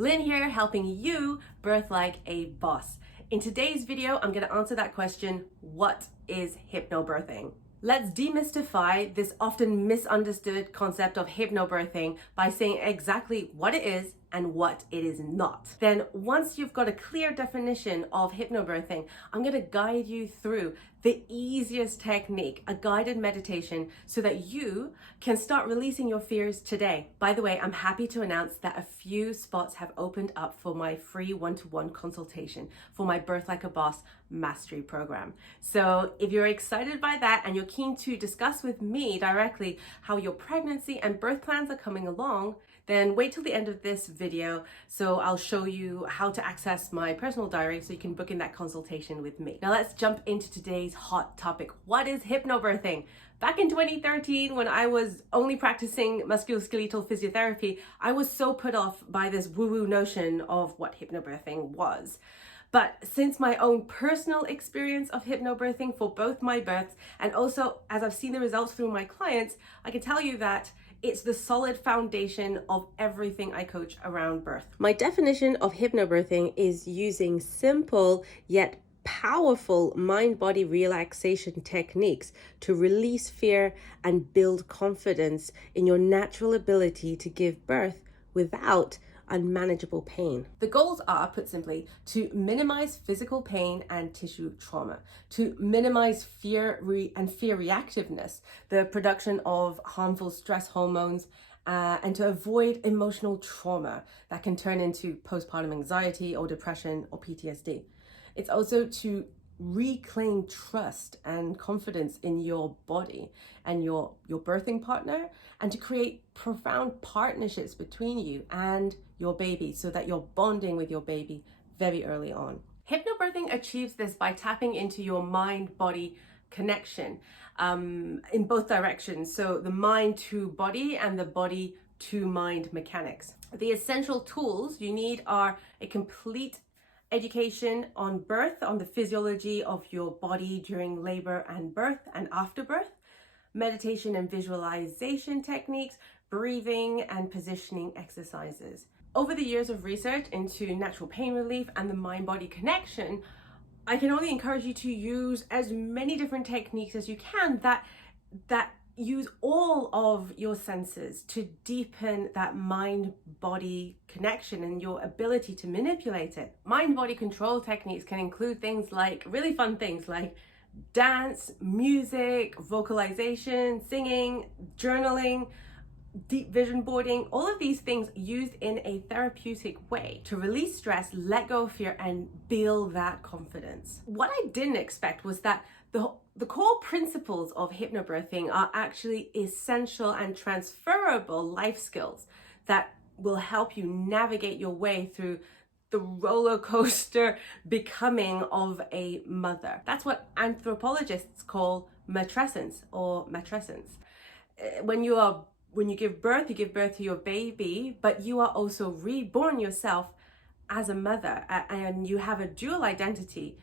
Lynn here, helping you birth like a boss. In today's video, I'm going to answer that question, what is hypnobirthing? Let's demystify this often misunderstood concept of hypnobirthing by saying exactly what it is and what it is not. Then once you've got a clear definition of hypnobirthing, I'm going to guide you through the easiest technique, a guided meditation, so that you can start releasing your fears today. By the way, I'm happy to announce that a few spots have opened up for my free one-to-one consultation for my Birth Like a Boss Mastery program. So if you're excited by that and you're keen to discuss with me directly how your pregnancy and birth plans are coming along, then wait till the end of this video so I'll show you how to access my personal diary so you can book in that consultation with me. Now let's jump into today's hot topic. What is hypnobirthing? Back in 2013, when I was only practicing musculoskeletal physiotherapy, I was so put off by this woo-woo notion of what hypnobirthing was. But since my own personal experience of hypnobirthing for both my births, and also as I've seen the results through my clients, I can tell you that it's the solid foundation of everything I coach around birth. My definition of hypnobirthing is using simple yet powerful mind-body relaxation techniques to release fear and build confidence in your natural ability to give birth without unmanageable pain. The goals are, put simply, to minimize physical pain and tissue trauma, to minimize fear and fear reactiveness, the production of harmful stress hormones, and to avoid emotional trauma that can turn into postpartum anxiety or depression or PTSD. It's also to reclaim trust and confidence in your body and your birthing partner, and to create profound partnerships between you and your baby so that you're bonding with your baby very early on. Hypnobirthing achieves this by tapping into your mind-body connection in both directions. So the mind to body and the body to mind mechanics. The essential tools you need are a complete education on birth, on the physiology of your body during labor and birth and after birth, meditation and visualization techniques, breathing and positioning exercises. Over the years of research into natural pain relief and the mind-body connection, I can only encourage you to use as many different techniques as you can that use all of your senses to deepen that mind-body connection and your ability to manipulate it. Mind-body control techniques can include things like, really fun things like dance, music, vocalization, singing, journaling, deep vision boarding, all of these things used in a therapeutic way to release stress, let go of fear, and build that confidence. What I didn't expect was that the core principles of hypnobirthing are actually essential and transferable life skills that will help you navigate your way through the roller coaster becoming of a mother. That's what anthropologists call matrescence or matrescence. When you give birth to your baby, but you are also reborn yourself as a mother, and you have a dual identity.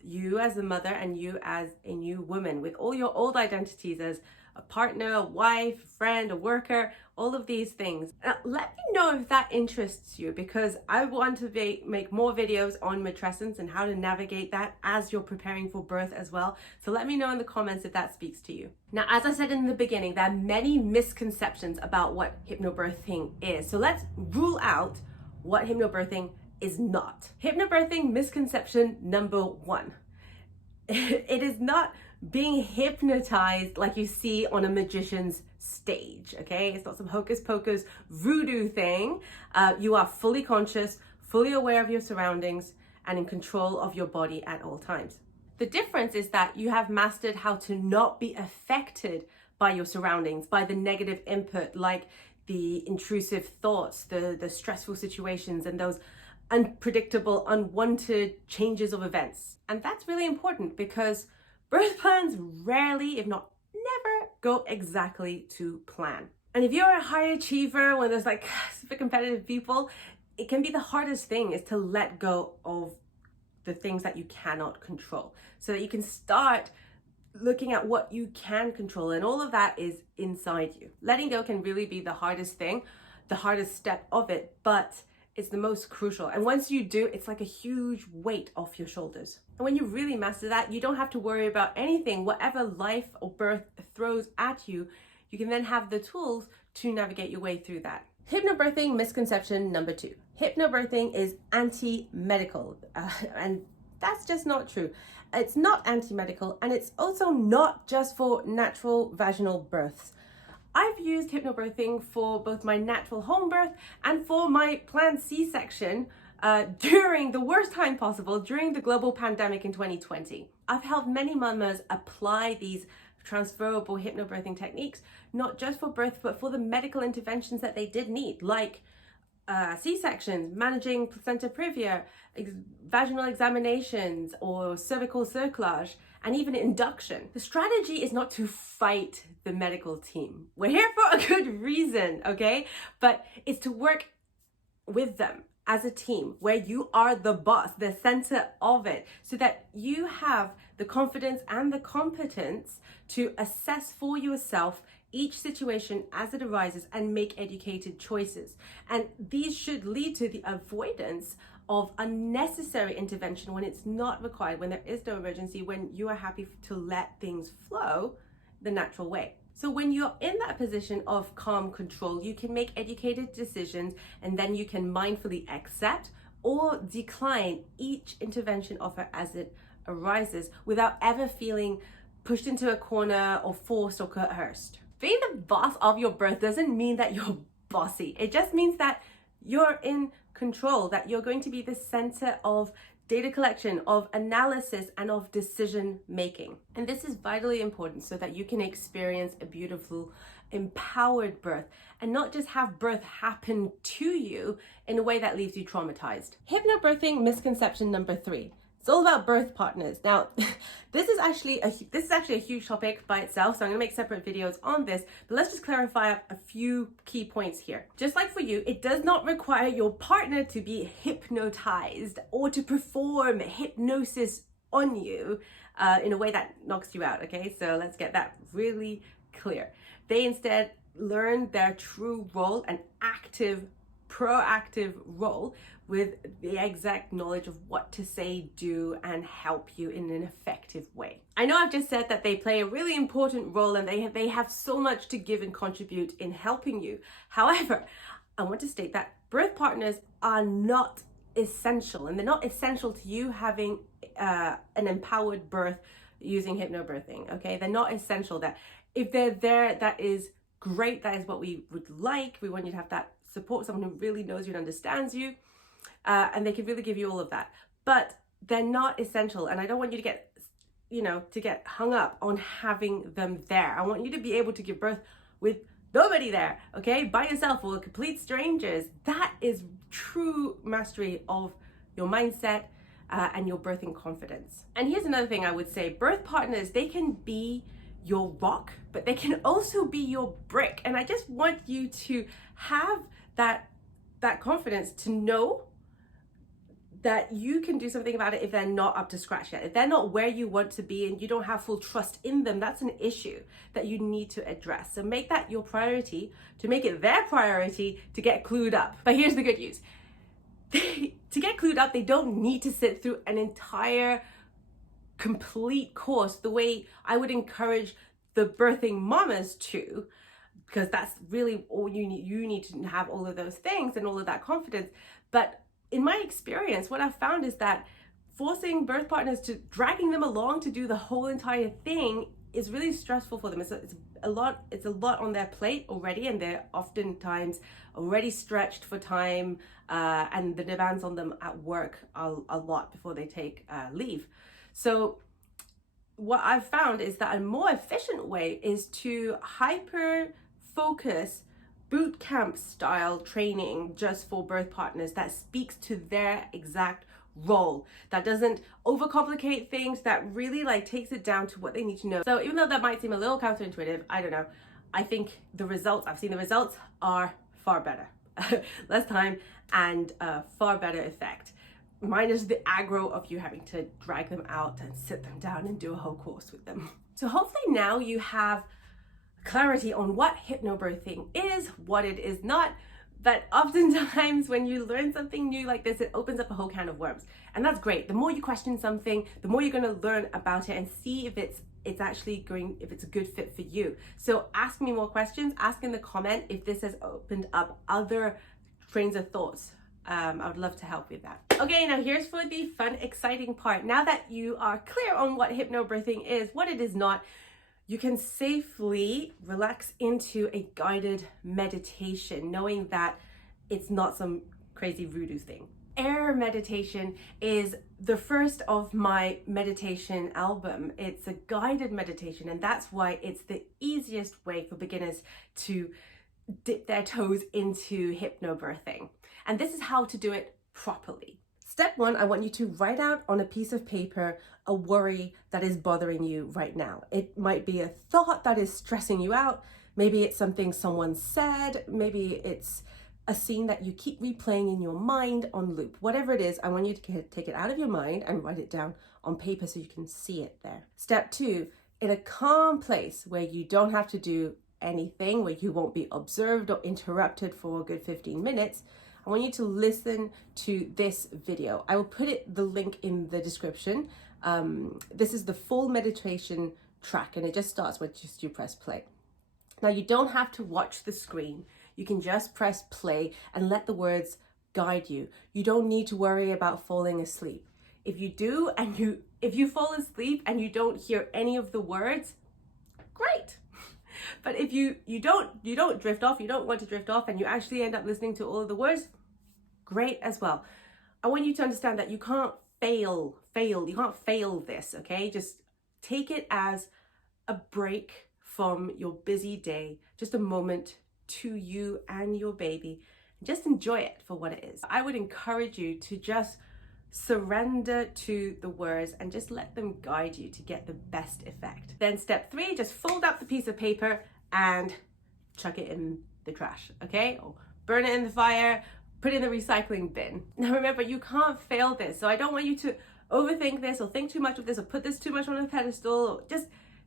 You as a mother and you as a new woman with all your old identities as a partner, a wife, a friend, a worker, all of these things. Now, let me know if that interests you, because I want to make more videos on matrescence and how to navigate that as you're preparing for birth as well. So let me know in the comments if that speaks to you. Now, as I said in the beginning, there are many misconceptions about what hypnobirthing is. So let's rule out what hypnobirthing is not. Hypnobirthing misconception number one. It is not being hypnotized like you see on a magician's stage, okay? It's not some hocus pocus voodoo thing. You are fully conscious, fully aware of your surroundings, and in control of your body at all times. The difference is that you have mastered how to not be affected by your surroundings, by the negative input, like the intrusive thoughts, the stressful situations, and those unpredictable, unwanted changes of events. And that's really important because birth plans rarely, if not never, go exactly to plan. And if you're a high achiever, when there's like super competitive people, it can be the hardest thing is to let go of the things that you cannot control, so that you can start looking at what you can control, and all of that is inside you. Letting go can really be the hardest thing, the hardest step of it, but It's the most crucial. And once you do, it's like a huge weight off your shoulders. And when you really master that, you don't have to worry about anything. Whatever life or birth throws at you, you can then have the tools to navigate your way through that. Hypnobirthing misconception number 2. Hypnobirthing is anti-medical. And that's just not true. It's not anti-medical, and it's also not just for natural vaginal births. I've used hypnobirthing for both my natural home birth and for my planned C-section during the worst time possible, during the global pandemic in 2020. I've helped many mamas apply these transferable hypnobirthing techniques, not just for birth, but for the medical interventions that they did need, like C-sections, managing placenta previa, vaginal examinations, or cervical cerclage, and even induction. The strategy is not to fight the medical team. We're here for a good reason, okay? But it's to work with them as a team where you are the boss, the center of it, so that you have the confidence and the competence to assess for yourself each situation as it arises and make educated choices. And these should lead to the avoidance of unnecessary intervention when it's not required, when there is no emergency, when you are happy to let things flow the natural way. So when you're in that position of calm control, you can make educated decisions, and then you can mindfully accept or decline each intervention offer as it arises without ever feeling pushed into a corner or forced or coerced. Being the boss of your birth doesn't mean that you're bossy. It just means that you're in control, that you're going to be the center of data collection, of analysis, and of decision making. And this is vitally important so that you can experience a beautiful, empowered birth and not just have birth happen to you in a way that leaves you traumatized. Hypnobirthing misconception number 3. It's all about birth partners. Now, this is actually a huge topic by itself, so I'm gonna make separate videos on this, but let's just clarify up a few key points here. Just like for you, it does not require your partner to be hypnotized or to perform hypnosis on you in a way that knocks you out, okay? So let's get that really clear. They instead learn their true role, an active, proactive role, with the exact knowledge of what to say, do, and help you in an effective way. I know I've just said that they play a really important role and they have so much to give and contribute in helping you. However, I want to state that birth partners are not essential, and they're not essential to you having an empowered birth using hypnobirthing, okay? They're not essential. That if they're there, that is great. That is what we would like. We want you to have that support, someone who really knows you and understands you. And they can really give you all of that, but they're not essential. And I don't want you to get hung up on having them there. I want you to be able to give birth with nobody there, okay? By yourself or complete strangers. That is true mastery of your mindset and your birthing confidence. And here's another thing I would say. Birth partners, they can be your rock, but they can also be your brick. And I just want you to have that confidence to know that you can do something about it if they're not up to scratch yet. If they're not where you want to be and you don't have full trust in them, that's an issue that you need to address. So make that your priority, to make it their priority to get clued up. But here's the good news. To get clued up, they don't need to sit through an entire complete course the way I would encourage the birthing mamas to, because that's really all you need. You need to have all of those things and all of that confidence. But in my experience, what I've found is that forcing birth partners to dragging them along to do the whole entire thing is really stressful for them. It's a lot on their plate already, and they're oftentimes already stretched for time, and the demands on them at work are a lot before they take leave. So what I've found is that a more efficient way is to hyper focus boot camp style training just for birth partners that speaks to their exact role, that doesn't overcomplicate things, that really takes it down to what they need to know. So even though that might seem a little counterintuitive, I don't know, I think I've seen the results are far better. Less time and far better effect, minus the aggro of you having to drag them out and sit them down and do a whole course with them. So hopefully now you have clarity on what hypnobirthing is, what it is not, But oftentimes when you learn something new like this, it opens up a whole can of worms. And that's great. The more you question something, the more you're going to learn about it and see if it's a good fit for you. So ask me more questions, ask in the comment if this has opened up other trains of thoughts. I would love to help with that. Okay, now here's for the fun, exciting part. Now that you are clear on what hypnobirthing is, what it is not, you can safely relax into a guided meditation, knowing that it's not some crazy voodoo thing. Air meditation is the first of my meditation album. It's a guided meditation, and that's why it's the easiest way for beginners to dip their toes into hypnobirthing. And this is how to do it properly. Step one, I want you to write out on a piece of paper a worry that is bothering you right now. It might be a thought that is stressing you out. Maybe it's something someone said. Maybe it's a scene that you keep replaying in your mind on loop. Whatever it is, I want you to take it out of your mind and write it down on paper so you can see it there. Step two, in a calm place where you don't have to do anything, where you won't be observed or interrupted for a good 15 minutes, I want you to listen to this video. I will put the link in the description. This is the full meditation track, and it just starts with just you press play. Now you don't have to watch the screen. You can just press play and let the words guide you. You don't need to worry about falling asleep. If you do, and if you fall asleep and you don't hear any of the words, great. But if you don't drift off, you don't want to drift off, and you actually end up listening to all of the words, great as well. I want you to understand that you can't fail. You can't fail this, okay? Just take it as a break from your busy day, just a moment to you and your baby. Just enjoy it for what it is. I would encourage you to just surrender to the words and just let them guide you to get the best effect. Then step three, just fold up the piece of paper and chuck it in the trash, okay? Or burn it in the fire, put it in the recycling bin. Now remember, you can't fail this. So I don't want you to overthink this or think too much of this or put this too much on a pedestal.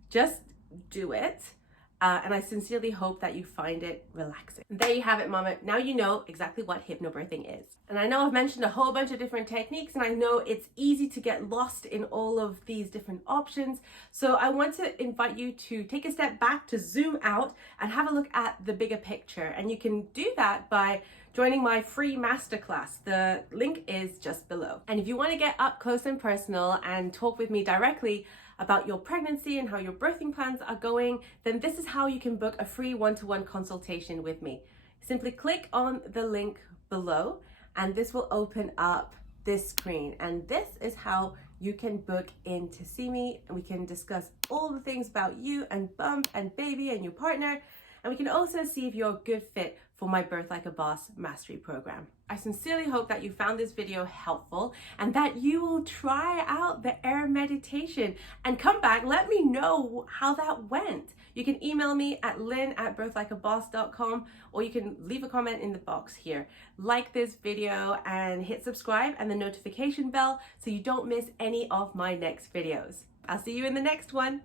Just do it. And I sincerely hope that you find it relaxing. There you have it, mama. Now you know exactly what hypnobirthing is. And I know I've mentioned a whole bunch of different techniques, and I know it's easy to get lost in all of these different options. So I want to invite you to take a step back, to zoom out and have a look at the bigger picture. And you can do that by joining my free masterclass. The link is just below. And if you want to get up close and personal and talk with me directly about your pregnancy and how your birthing plans are going, then this is how you can book a free one-to-one consultation with me. Simply click on the link below and this will open up this screen. And this is how you can book in to see me, and we can discuss all the things about you and bump and baby and your partner. And we can also see if you're a good fit for my Birth Like a Boss Mastery Program. I sincerely hope that you found this video helpful and that you will try out the air meditation and come back, let me know how that went. You can email me at lynn@birthlikeaboss.com, or you can leave a comment in the box here. Like this video and hit subscribe and the notification bell so you don't miss any of my next videos. I'll see you in the next one.